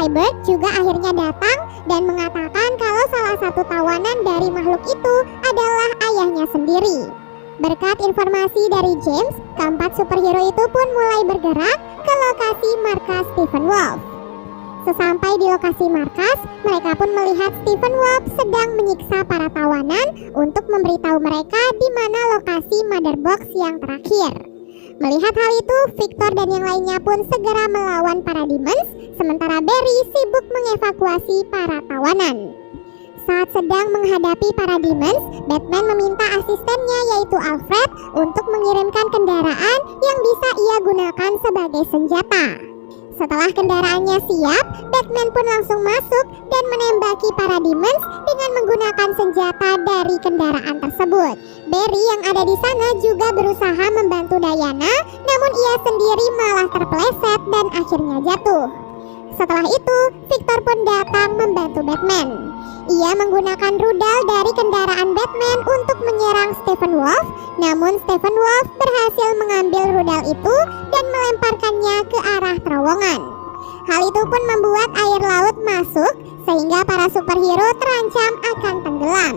Cyborg juga akhirnya datang dan mengatakan kalau salah satu tawanan dari makhluk itu adalah ayahnya sendiri. Berkat informasi dari James, keempat superhero itu pun mulai bergerak ke lokasi markas Steppenwolf. Sesampai di lokasi markas, mereka pun melihat Steppenwolf sedang menyiksa para tawanan untuk memberitahu mereka di mana lokasi Mother Box yang terakhir. Melihat hal itu, Victor dan yang lainnya pun segera melawan para demons, sementara Barry sibuk mengevakuasi para tawanan. Saat sedang menghadapi para demons, Batman meminta asistennya yaitu Alfred untuk mengirimkan kendaraan yang bisa ia gunakan sebagai senjata. Setelah kendaraannya siap, Batman pun langsung masuk dan menembaki para demons dengan menggunakan senjata dari kendaraan tersebut. Barry yang ada di sana juga berusaha membantu Diana, namun ia sendiri malah terpeleset dan akhirnya jatuh. Setelah itu, Victor pun datang membantu Batman. Ia menggunakan rudal dari kendaraan Batman untuk menyerang Steppenwolf, namun Steppenwolf berhasil mengambil rudal itu dan melemparkannya ke arah terowongan. Hal itu pun membuat air laut masuk, sehingga para superhero terancam akan tenggelam.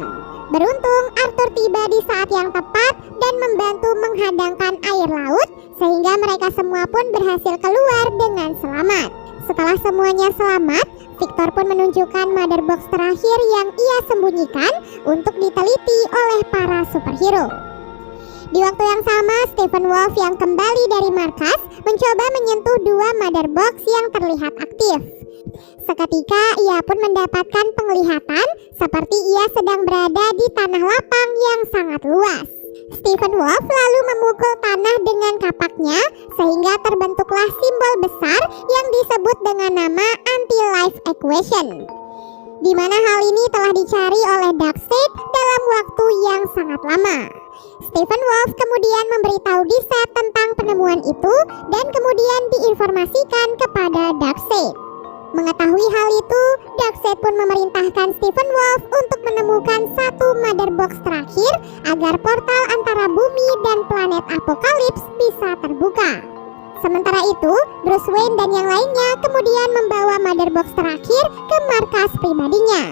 Beruntung, Arthur tiba di saat yang tepat dan membantu menghadangkan air laut, sehingga mereka semua pun berhasil keluar dengan selamat. Setelah semuanya selamat, Victor pun menunjukkan Mother Box terakhir yang ia sembunyikan untuk diteliti oleh para superhero. Di waktu yang sama, Steppenwolf yang kembali dari markas mencoba menyentuh dua Mother Box yang terlihat aktif. Seketika ia pun mendapatkan penglihatan seperti ia sedang berada di tanah lapang yang sangat luas. Steppenwolf lalu memukul tanah dengan kapaknya sehingga terbentuklah simbol besar yang disebut dengan nama Anti-Life Equation, di mana hal ini telah dicari oleh Darkseid dalam waktu yang sangat lama. Steppenwolf kemudian memberitahu Deathstroke tentang penemuan itu dan kemudian diinformasikan kepada Darkseid. Mengetahui hal itu, Darkseid pun memerintahkan Steppenwolf untuk menemukan satu Mother Box terakhir agar portal antara bumi dan planet Apokalips bisa terbuka. Sementara itu, Bruce Wayne dan yang lainnya kemudian membawa Mother Box terakhir ke markas pribadinya.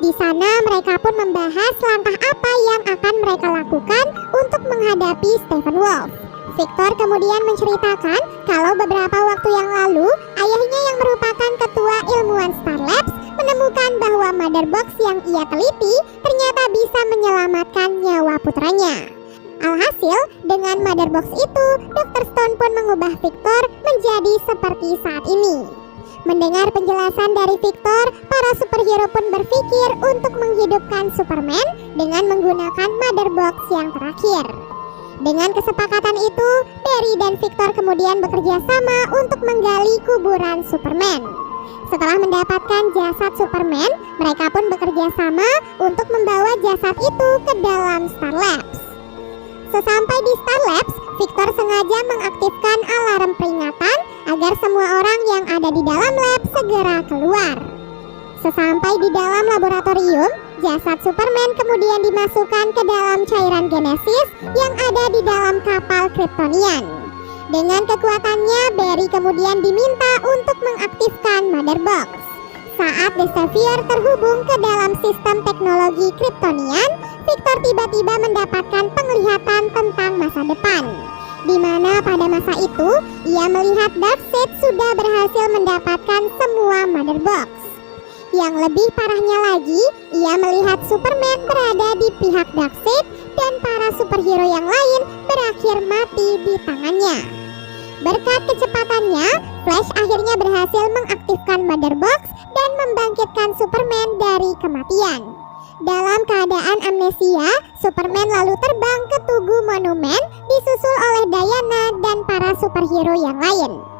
Di sana mereka pun membahas langkah apa yang akan mereka lakukan untuk menghadapi Steppenwolf. Victor kemudian menceritakan kalau beberapa waktu yang lalu ayahnya yang merupakan ketua ilmuwan Star Labs menemukan bahwa Mother Box yang ia teliti ternyata bisa menyelamatkan nyawa putranya. Alhasil, dengan Mother Box itu, Dr. Stone pun mengubah Victor menjadi seperti saat ini. Mendengar penjelasan dari Victor, para superhero pun berpikir untuk menghidupkan Superman dengan menggunakan Mother Box yang terakhir. Dengan kesepakatan itu, Barry dan Victor kemudian bekerja sama untuk menggali kuburan Superman. Setelah mendapatkan jasad Superman, mereka pun bekerja sama untuk membawa jasad itu ke dalam Star Labs. Sesampai di Star Labs, Victor sengaja mengaktifkan alarm peringatan agar semua orang yang ada di dalam lab segera keluar. Sesampai di dalam laboratorium, jasad Superman kemudian dimasukkan ke dalam cairan Genesis yang ada di dalam kapal Kryptonian. Dengan kekuatannya, Barry kemudian diminta untuk mengaktifkan Mother Box. Saat The Savior terhubung ke dalam sistem teknologi Kryptonian, Victor tiba-tiba mendapatkan penglihatan tentang masa depan, di mana pada masa itu ia melihat Darkseid sudah berhasil mendapatkan semua Mother Box. Yang lebih parahnya lagi, ia melihat Superman berada di pihak Darkseid dan para superhero yang lain berakhir mati di tangannya. Berkat kecepatannya, Flash akhirnya berhasil mengaktifkan Mother Box dan membangkitkan Superman dari kematian. Dalam keadaan amnesia, Superman lalu terbang ke Tugu Monumen disusul oleh Diana dan para superhero yang lain.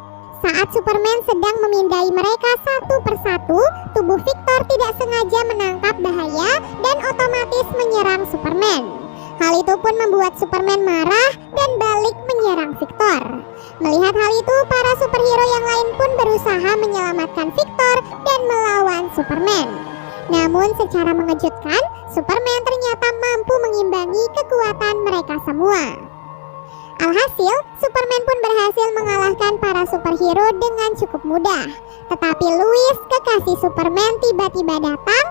Saat Superman sedang memindai mereka satu persatu, tubuh Victor tidak sengaja menangkap bahaya dan otomatis menyerang Superman. Hal itu pun membuat Superman marah dan balik menyerang Victor. Melihat hal itu, para superhero yang lain pun berusaha menyelamatkan Victor dan melawan Superman. Namun secara mengejutkan, Superman ternyata mampu mengimbangi kekuatan mereka semua. Alhasil, Superman pun berhasil mengalahkan para superhero dengan cukup mudah. Tetapi Lois, kekasih Superman, tiba-tiba datang